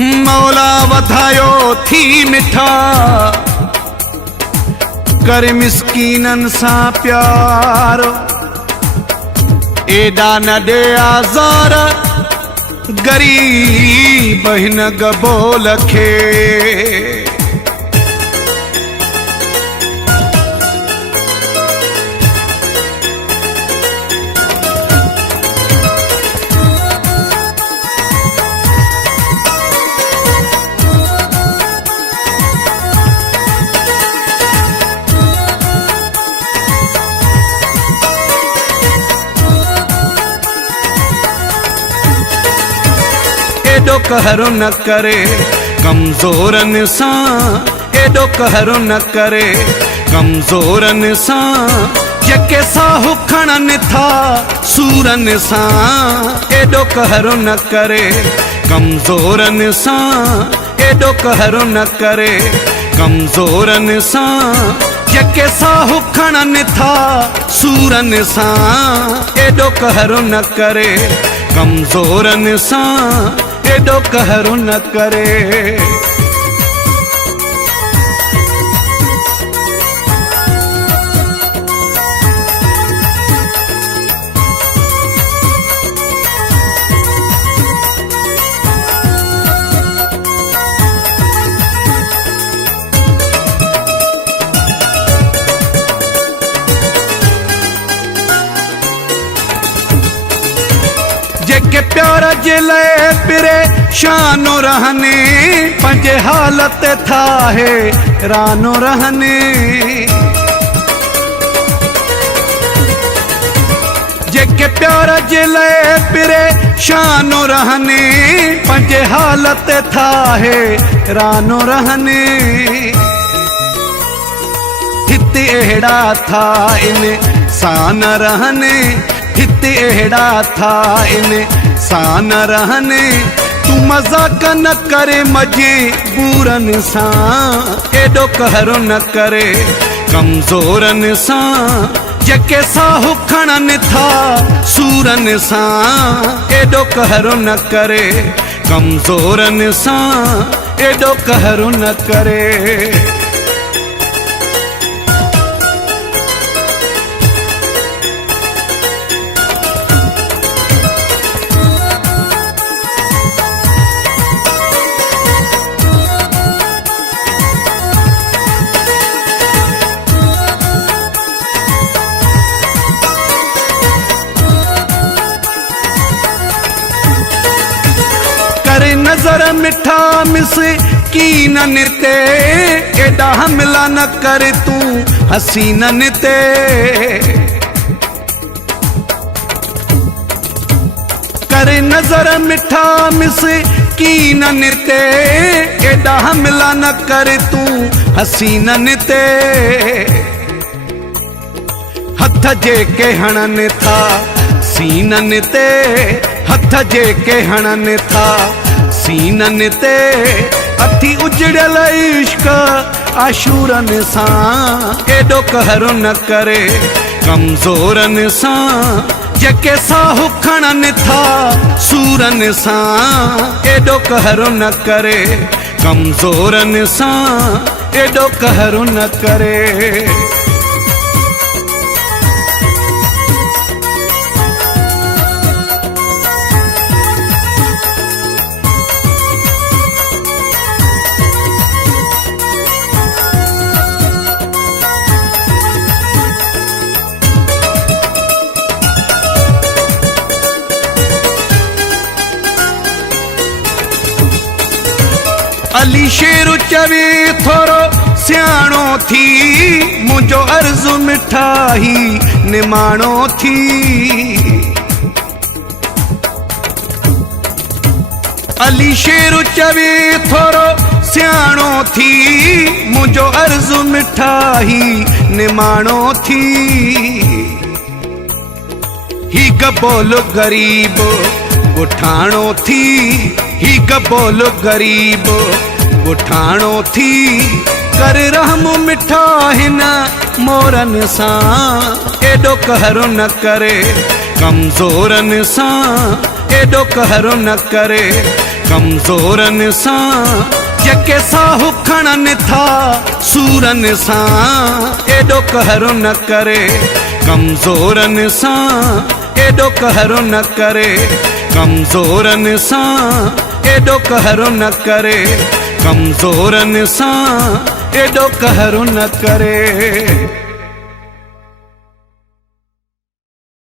मौला वधायो थी मिठा कर मिस्कीनन सा प्यार एडा न दे आज़ार गरीब हिन गबोल खे एडो कहरो न करे कमजोरन सा एडो कहरो न करे कमजोरन सा जेके साहु खणन था सूरन सा एडो कहरो न करे कमजोरन सा एडो कहरो न करे कमजोरन सा जेके साहु खणन था सूरन सा एडो कहरो न करे कमजोरन सा एडो कहरो न करे जेके प्यार जे लए पिरे शानो रहने पंजे हालत था है रानो रहने जेके प्यार जे लए पिरे शानो रहने पंजे हालत था है रानो रहने हित एड़ा था इन सान रहने हित एड़ा था इन सान रहने तू मजाक न करे मजे बूरन सा एडो कहरो न करे कमजोरन सा जेके साहु खणन था सूरन सा एडो कहरो न करे कमजोरन सा एडो कहरो न करे नजर मिठा मिस की न निते एडा हमला न कर तू हसीनन ते करे नजर मिठा मिस की न निते एडा हमला न कर तू हसीनन ते हथ जे के हणन था सीनन ते हथ जे के हणन था सीनन ते अथी उजड़ल इश्क आशूरन सा एडो कहरो न करे कमजोरन सा जेके साहु खणन था सूरन सा एडो कहरो न करे कमजोरन सा एडो कहरो न करे अली शेर चवे थोरो सियाणो थी मुझो अर्ज़ु मिठाई निमाणो थी अली शेर चवे थोरो सियाणो थी मुझो अर्ज़ु मिठाई निमाणो थी ही गबोल गरीब उठाणो थी ही गबोल गरीब उठाणो थी कर रहम मिठा हिन मोरन सा एडो कहरो न करे कमजोरन सा एडो कहरो न करे कमज़ोरनि सां जेके साहु खणनि था सूरनि सां एॾो कहर न करे कमज़ोरनि सां एॾो कहर न करे कमज़ोरनि सां एॾो कहर न करे कमज़ोरनि सां एॾो कहर न करे।